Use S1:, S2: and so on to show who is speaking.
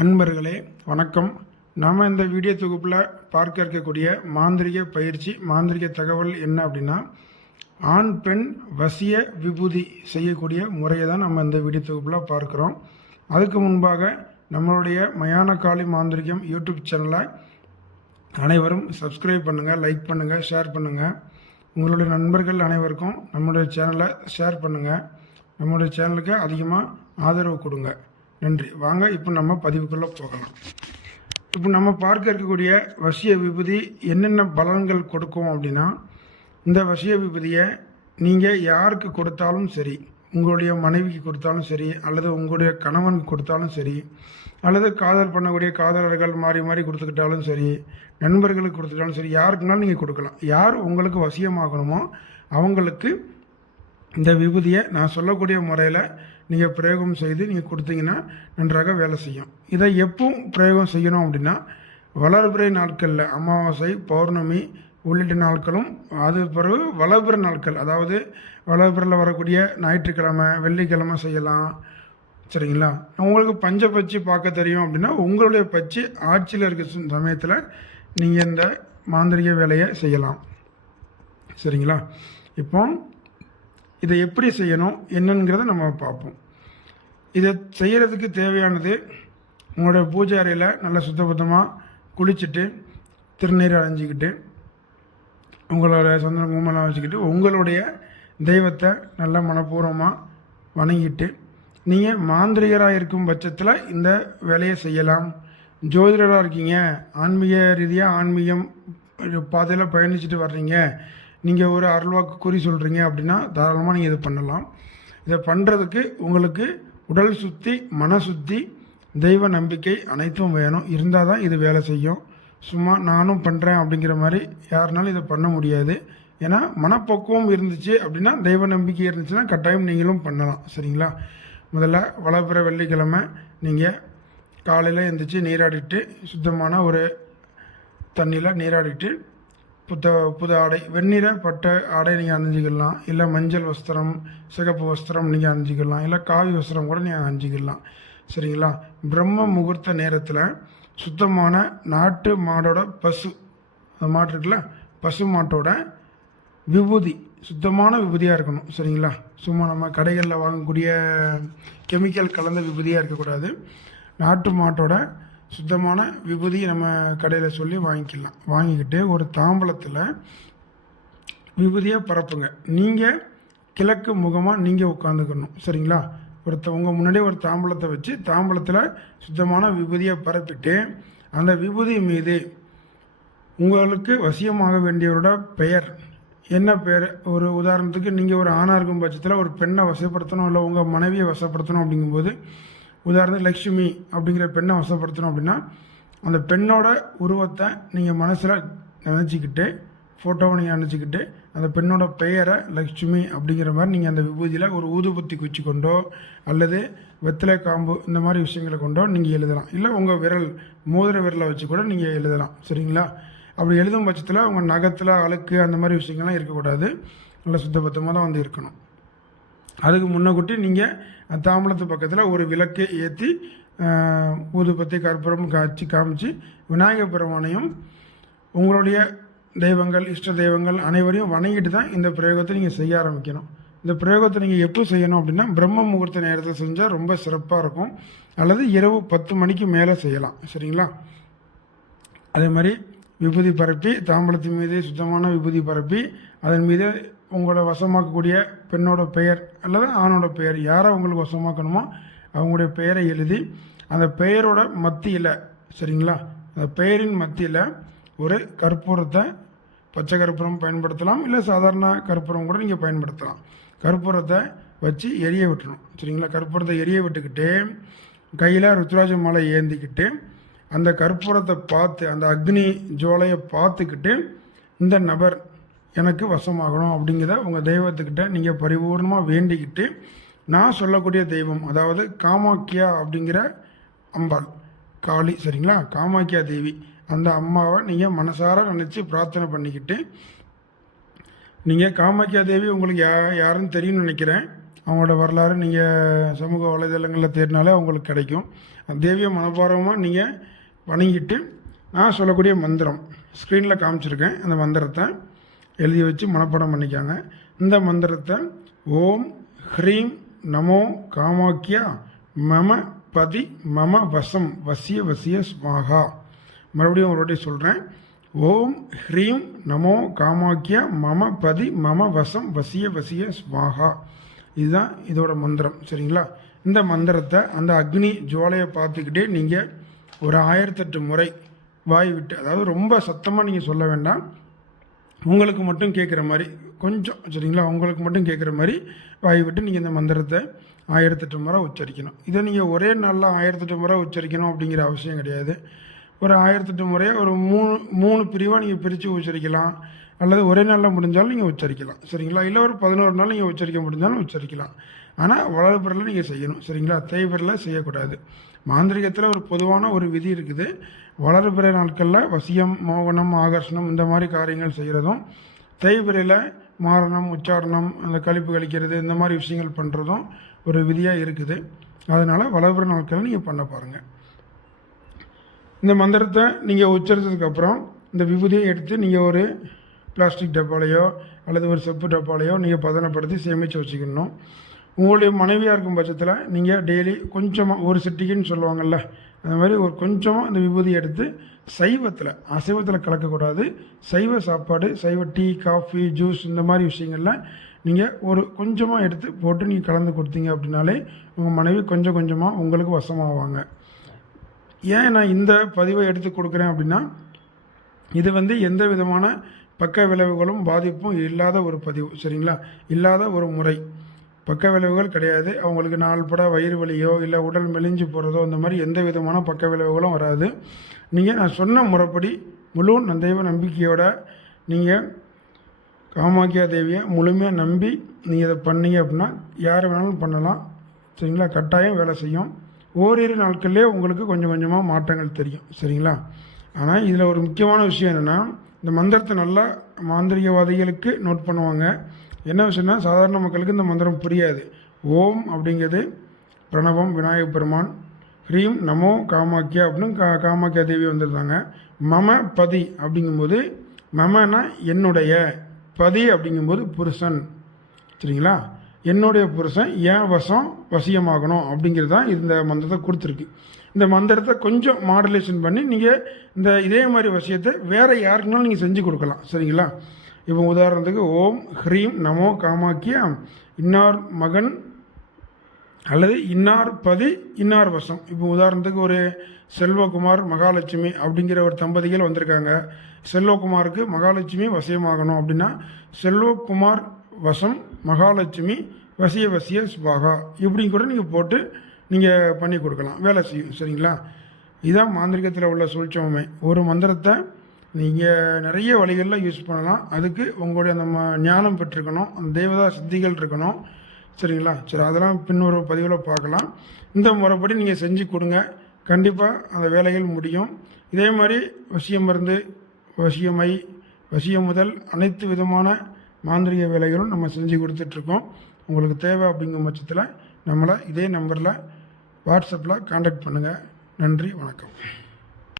S1: அன்பர்களே வணக்கம். நாம் இந்த வீடியோ தொகுப்பில் பார்க்க இருக்கக்கூடிய மாந்திரிக பயிற்சி மாந்திரிக தகவல் என்ன அப்படின்னா ஆண் பெண் வசிய விபூதி செய்யக்கூடிய முறையை தான் நம்ம இந்த வீடியோ தொகுப்பில் பார்க்குறோம். அதுக்கு முன்பாக நம்மளுடைய மயான காளி மாந்திரிகம் யூடியூப் சேனலை அனைவரும் சப்ஸ்கிரைப் பண்ணுங்கள் லைக் பண்ணுங்கள் ஷேர் பண்ணுங்கள் உங்களுடைய நண்பர்கள் அனைவருக்கும் நம்மளுடைய சேனலை ஷேர் பண்ணுங்கள் நம்மளுடைய சேனலுக்கு அதிகமாக ஆதரவு கொடுங்க. நன்றி. வாங்க இப்போ நம்ம பதிவுக்குள்ளே போகலாம். இப்போ நம்ம பார்க்க இருக்கக்கூடிய வசிய விபதி என்னென்ன பலன்கள் கொடுக்கும் அப்படின்னா இந்த வசிய விபதியை நீங்கள் யாருக்கு கொடுத்தாலும் சரி உங்களுடைய மனைவிக்கு கொடுத்தாலும் சரி அல்லது உங்களுடைய கணவனுக்கு கொடுத்தாலும் சரி அல்லது காதல் பண்ணக்கூடிய காதலர்கள் மாறி மாறி கொடுத்துக்கிட்டாலும் சரி நண்பர்களுக்கு கொடுத்துக்கிட்டாலும் சரி யாருக்குனாலும் நீங்கள் கொடுக்கலாம். யார் உங்களுக்கு வசியமாகணுமோ அவங்களுக்கு இந்த விபூதியை நான் சொல்லக்கூடிய முறையில் நீங்கள் பிரயோகம் செய்து நீங்கள் கொடுத்தீங்கன்னா நன்றாக வேலை செய்யும். இதை எப்பவும் பிரயோகம் செய்யணும் அப்படின்னா வளர்பிறை நாட்களில் அமாவாசை பௌர்ணமி உள்ளிட்ட நாட்களும் அது பிறகு வளர்பிற நாட்கள் அதாவது வளர்பிறையில் வரக்கூடிய ஞாயிற்றுக்கிழமை வெள்ளிக்கிழமை செய்யலாம். சரிங்களா? உங்களுக்கு பஞ்ச பச்சி பார்க்க தெரியும் அப்படின்னா உங்களுடைய பச்சி ஆட்சியில் இருக்க சமயத்தில் நீங்கள் இந்த மாந்திரிக வேலையை செய்யலாம். சரிங்களா? இப்போ இதை எப்படி செய்யணும் என்னங்கிறத நம்ம பார்ப்போம். இதை செய்கிறதுக்கு தேவையானது உங்களோட பூஜை அறையில் நல்லா சுத்தபத்தமாக குளிச்சுட்டு திருநீர் அடைஞ்சிக்கிட்டு உங்களோட சொந்த கும்பலாம் வச்சுக்கிட்டு உங்களுடைய தெய்வத்தை நல்லா மனப்பூர்வமாக வணங்கிட்டு நீங்கள் மாந்திரிகராக இருக்கும் பட்சத்தில் இந்த வேலையை செய்யலாம். ஜோதிடராக இருக்கீங்க ஆன்மீக ரீதியாக ஆன்மீகம் பாதையில் பயணிச்சுட்டு வர்றீங்க நீங்கள் ஒரு அருள்வாக்கு குறி சொல்கிறீங்க அப்படின்னா தாராளமாக நீங்கள் இதை பண்ணலாம். இதை பண்ணுறதுக்கு உங்களுக்கு உடல் சுத்தி மன சுத்தி தெய்வ நம்பிக்கை அனைத்தும் வேணும். இருந்தால் தான் இது வேலை செய்யும். சும்மா நானும் பண்ணுறேன் அப்படிங்கிற மாதிரி யாருனாலும் இதை பண்ண முடியாது. ஏன்னா மனப்பக்குவம் இருந்துச்சு அப்படின்னா தெய்வ நம்பிக்கை இருந்துச்சுன்னா கட்டாயம் நீங்களும் பண்ணலாம். சரிங்களா? முதல்ல வளப்பிற வெள்ளிக்கிழமை நீங்கள் காலையில் எழுந்திரிச்சு நீராடிட்டு சுத்தமான ஒரு தண்ணியில் நீராடிட்டு புத்த புது ஆடை. வெண்ணிற பட்ட ஆடை நீங்கள் அணிஞ்சிக்கலாம். இல்லை மஞ்சள் வஸ்திரம் சிகப்பு வஸ்திரம் நீங்கள் அணிஞ்சிக்கலாம். இல்லை காவி வஸ்திரம் கூட நீங்கள் அணிஞ்சிக்கலாம். சரிங்களா? பிரம்ம முகூர்த்த நேரத்தில் சுத்தமான நாட்டு மாடோட பசு அந்த மாட்டு இருக்குல்ல? பசு மாட்டோட விபூதி. சுத்தமான விபூதியாக இருக்கணும். சரிங்களா? சும்மா நம்ம கடைகளில் வாங்கக்கூடிய கெமிக்கல் கலந்த விபூதியாக இருக்கக்கூடாது. நாட்டு மாட்டோட சுத்தமான விபூதி நம்ம கடையில் சொல்லி வாங்கிக்கலாம். வாங்கிக்கிட்டு ஒரு தாம்பலத்தில் விபூதியை பரப்புங்க. நீங்கள் கிழக்கு முகமாக நீங்கள் உட்காந்துக்கணும் சரிங்களா? ஒருத்த உங்கள் முன்னாடி ஒரு தாம்பலத்தை வச்சு தாம்பலத்தில் சுத்தமான விபூதியை பரப்பிட்டு அந்த விபூதி மீது உங்களுக்கு வசியமாக வேண்டியவரோட பெயர். என்ன பெயர்? ஒரு உதாரணத்துக்கு நீங்கள் ஒரு ஆணாக இருக்கும் பட்சத்தில் ஒரு பெண்ணை வசப்படுத்தணும் இல்லை உங்கள் மனைவியை வசப்படுத்தணும் அப்படிங்கும்போது உதாரணத்துக்கு லக்ஷ்மி அப்படிங்கிற பெண்ணை வசப்படுத்தணும் அப்படின்னா அந்த பெண்ணோட உருவத்தை நீங்கள் மனசில் நினச்சிக்கிட்டு ஃபோட்டோவை நீங்கள் நினச்சிக்கிட்டு அந்த பெண்ணோட பெயரை லக்ஷ்மி அப்படிங்கிற மாதிரி நீங்கள் அந்த விபூதியில் ஒரு ஊதுபத்தி குச்சி கொண்டோ அல்லது வெத்தலை காம்பு இந்த மாதிரி விஷயங்களை கொண்டோ நீங்கள் எழுதலாம். இல்லை உங்கள் விரல் மோதிர விரலை வச்சு கூட நீங்கள் எழுதலாம். சரிங்களா? அப்படி எழுதும் பட்சத்தில் உங்கள் நகத்தில் அழுக்கு அந்த மாதிரி விஷயங்கள்லாம் இருக்கக்கூடாது. நல்லா சுத்தபத்தமாக தான் வந்து இருக்கணும். அதுக்கு முன்னக்கூட்டி நீங்கள் தாம்பலத்து பக்கத்தில் ஒரு விளக்கு ஏற்றி ஊதுபத்தி கற்பூரம் காய்ச்சி காமிச்சு விநாயகர் பெருமானையும் உங்களுடைய தெய்வங்கள் இஷ்ட தெய்வங்கள் அனைவரையும் வணங்கிட்டு தான் இந்த பிரயோகத்தை நீங்கள் செய்ய ஆரம்பிக்கணும். இந்த பிரயோகத்தை நீங்கள் எப்போ செய்யணும் அப்படின்னா பிரம்ம முகூர்த்த நேரத்தில் செஞ்சால் ரொம்ப சிறப்பாக இருக்கும். அல்லது இரவு பத்து மணிக்கு மேலே செய்யலாம். சரிங்களா? அதே மாதிரி விபூதி பரப்பி தாம்பலத்தின் மீது சுத்தமான விபூதி பரப்பி அதன் மீது உங்களை வசமாக்கக்கூடிய பெண்ணோட பெயர் அல்லது ஆணோட பெயர் யாரை உங்களுக்கு வசமாக்கணுமோ அவங்களுடைய பெயரை எழுதி அந்த பெயரோட மத்தியில் சரிங்களா? அந்த பெயரின் மத்தியில் ஒரு கற்பூரத்தை பச்சை கற்பூரம் பயன்படுத்தலாம் இல்லை சாதாரண கற்பூரம் கூட நீங்கள் பயன்படுத்தலாம். கற்பூரத்தை வச்சு எரிய விட்டுணும் சரிங்களா? கற்பூரத்தை எரிய விட்டுக்கிட்டு கையில் ருத்ராஜ மாலை ஏந்திக்கிட்டு அந்த கற்பூரத்தை பார்த்து அந்த அக்னி ஜோலையை பார்த்துக்கிட்டு இந்த நபர் எனக்கு வசமாகணும் அப்படிங்கிறத உங்கள் தெய்வத்துக்கிட்ட நீங்கள் பரிபூர்ணமாக வேண்டிக்கிட்டு நான் சொல்லக்கூடிய தெய்வம் அதாவது காமாக்கியா அப்படிங்கிற அம்பாள் காளி சரிங்களா? காமாக்கியா தேவி. அந்த அம்மாவை நீங்கள் மனசார நினச்சி பிரார்த்தனை பண்ணிக்கிட்டு நீங்கள் காமாக்கியா தேவி உங்களுக்கு யா யாருன்னு தெரியும்னு நினைக்கிறேன். அவங்களோட வரலாறு நீங்கள் சமூக வலைதளங்களில் தேடினாலே அவங்களுக்கு கிடைக்கும். அந்த தேவியை மனப்பாரமாக நீங்கள் வணங்கிட்டு நான் சொல்லக்கூடிய மந்திரம் ஸ்க்ரீனில் காமிச்சிருக்கேன் அந்த மந்திரத்தை. எழுதி வச்சு மனப்பாடம் பண்ணிக்காங்க. இந்த மந்திரத்தை ஓம் ஹ்ரீம் நமோ காமாக்கியா மம பதி மம வசம் வசிய வசிய ஸ்வாகா மறுபடியும் ஒரு வாட்டி சொல்கிறேன் ஓம் ஹ்ரீம் நமோ காமாக்கியா மம பதி மம வசம் வசிய வசிய ஸ்வாகா இதுதான் இதோட மந்திரம் சரிங்களா? இந்த மந்திரத்தை அந்த அக்னி ஜுவாலையை பார்த்துக்கிட்டே நீங்கள் ஒரு ஆயிரத்தெட்டு முறை வாய் விட்டு அதாவது ரொம்ப சத்தமாக நீங்கள் சொல்ல வேண்டாம். உங்களுக்கு மட்டும் கேட்குற மாதிரி கொஞ்சம் சரிங்களா? உங்களுக்கு மட்டும் கேட்குற மாதிரி வாய் விட்டு நீங்கள் இந்த மந்திரத்தை ஆயிரத்தெட்டு முறை உச்சரிக்கணும். இதை நீங்கள் ஒரே நாளில் ஆயிரத்தெட்டு முறை உச்சரிக்கணும் அப்படிங்கிற அவசியம் கிடையாது. ஒரு ஆயிரத்தெட்டு முறையை ஒரு மூணு மூணு பிரிவாக நீங்கள் பிரித்து உச்சரிக்கலாம். அல்லது ஒரே நாளில் முடிஞ்சாலும் நீங்கள் உச்சரிக்கலாம். சரிங்களா? இல்லை ஒரு பதினோரு நாள் நீங்கள் உச்சரிக்க முடிஞ்சாலும் உச்சரிக்கலாம். ஆனால் வளர்பிறல நீங்கள் செய்யணும். சரிங்களா? தேய்பிறல செய்யக்கூடாது. மாந்திரிகத்தில் ஒரு பொதுவான ஒரு விதி இருக்குது. வளர்பிறை நாட்களில் வசியம் மோகனம் ஆகர்ஷணம் இந்த மாதிரி காரியங்கள் செய்கிறதும் தேய்பிறையில் மாரணம் உச்சாரணம் அந்த கழிப்பு கழிக்கிறது இந்த மாதிரி விஷயங்கள் பண்ணுறதும் ஒரு விதியாக இருக்குது. அதனால் வளர்பிற நாட்களில் நீங்கள் பண்ண பாருங்கள் இந்த மந்திரத்தை நீங்கள் உச்சரித்ததுக்கப்புறம் இந்த விபூதியை எடுத்து நீங்கள் ஒரு பிளாஸ்டிக் டப்பாலையோ அல்லது ஒரு செப்பு டப்பாலையோ நீங்கள் பதனப்படுத்தி சேமித்து வச்சுக்கணும். உங்களுடைய மனைவியாக இருக்கும் பட்சத்தில் நீங்கள் டெய்லி கொஞ்சமாக ஒரு சிட்டிக்குன்னு சொல்லுவாங்கள்ல அந்த மாதிரி ஒரு கொஞ்சமாக அந்த விபூதி எடுத்து சைவத்தில் அசைவத்தில் கலக்கக்கூடாது. சைவ சாப்பாடு சைவ டீ காஃபி ஜூஸ் இந்த மாதிரி விஷயங்களில் நீங்கள் ஒரு கொஞ்சமாக எடுத்து போட்டு நீங்கள் கலந்து கொடுத்தீங்க அப்படின்னாலே உங்கள் மனைவி கொஞ்சம் கொஞ்சமாக உங்களுக்கு வசமாவாங்க. ஏன் நான் இந்த பதிவை எடுத்து கொடுக்குறேன் அப்படின்னா இது வந்து எந்த விதமான பக்க விளைவுகளும் பாதிப்பும் இல்லாத ஒரு பதிவு சரிங்களா? இல்லாத ஒரு முறை. பக்க விளைவுகள் கிடையாது. அவங்களுக்கு நாள்பட வயிறு வலியோ இல்லை உடல் மெலிஞ்சு போகிறதோ இந்த மாதிரி எந்த விதமான பக்க விளைவுகளும் வராது. நீங்கள் நான் சொன்ன முறைப்படி முழு தெய்வ நம்பிக்கையோட நீங்கள் காமாக்கியா தேவியை முழுமையாக நம்பி நீங்கள் இதை பண்ணீங்க அப்படின்னா யார் வேணாலும் பண்ணலாம். சரிங்களா? கட்டாயம் வேலை செய்யும். ஓரிரு நாட்கள்லேயே உங்களுக்கு கொஞ்சம் கொஞ்சமாக மாற்றங்கள் தெரியும். சரிங்களா? ஆனால் இதில் ஒரு முக்கியமான விஷயம் என்னென்னா இந்த மந்திரத்தை நல்லா மாந்திரிகவாதிகளுக்கு நோட் பண்ணுவாங்க. என்ன விஷயம்னா சாதாரண மக்களுக்கு இந்த மந்திரம் புரியாது. ஓம் அப்படிங்கிறது பிரணவம் விநாயகப் பெருமான் ஹ்ரீம் நமோ காமாக்கியா அப்படின்னு கா காமாக்கியா தேவி வந்திருந்தாங்க. மம பதி அப்படிங்கும்போது மமனா என்னுடைய பதி அப்படிங்கும்போது புருஷன். சரிங்களா? என்னுடைய புருஷன் ஏன் வசம் வசியமாகணும் அப்படிங்கிறது தான் இந்த மந்திரத்தை கொடுத்துருக்கு. இந்த மந்திரத்தை கொஞ்சம் மாடுலேஷன் பண்ணி நீங்கள் இந்த இதே மாதிரி விஷயத்தை வேறு யாருக்குனாலும் நீங்கள் செஞ்சு கொடுக்கலாம். சரிங்களா? இப்போ உதாரணத்துக்கு ஓம் ஹ்ரீம் நமோ காமாக்கியா இன்னார் மகன் அல்லது இன்னார் பதி இன்னார் வசம். இப்போ உதாரணத்துக்கு ஒரு செல்வகுமார் மகாலட்சுமி அப்படிங்கிற ஒரு தம்பதிகள் வந்திருக்காங்க. செல்வகுமாருக்கு மகாலட்சுமி வசியமாகணும் அப்படின்னா செல்வகுமார் வசம் மகாலட்சுமி வசிய வசிய சுபாகா. இப்படின்னு கூட நீங்கள் போட்டு நீங்கள் பண்ணி கொடுக்கலாம். வேலை செய்யும் சரிங்களா? இதுதான் மாந்திரிகத்தில் உள்ள சூழ்ச்சமே ஒரு மந்திரத்தை நீங்கள் நிறைய வழிகளில் யூஸ் பண்ணலாம். அதுக்கு உங்களுடைய நம்ம ஞானம் பெற்றிருக்கணும். அந்த தேவதா சித்திகள் இருக்கணும். சரிங்களா? சரி அதெல்லாம் பின்னொரு பதிவில் பார்க்கலாம். இந்த முறைப்படி நீங்கள் செஞ்சு கொடுங்க. கண்டிப்பாக அந்த வேலைகள் முடியும். இதே மாதிரி வசியம் மருந்து வசியமை வசியம் முதல் அனைத்து விதமான மாந்திரிக வேலைகளும் நம்ம செஞ்சு கொடுத்துட்ருக்கோம். உங்களுக்கு தேவை அப்படிங்கிற பட்சத்தில் நம்மளை இதே நம்பரில் வாட்ஸ்அப்பில் காண்டாக்ட் பண்ணுங்கள் நன்றி வணக்கம்.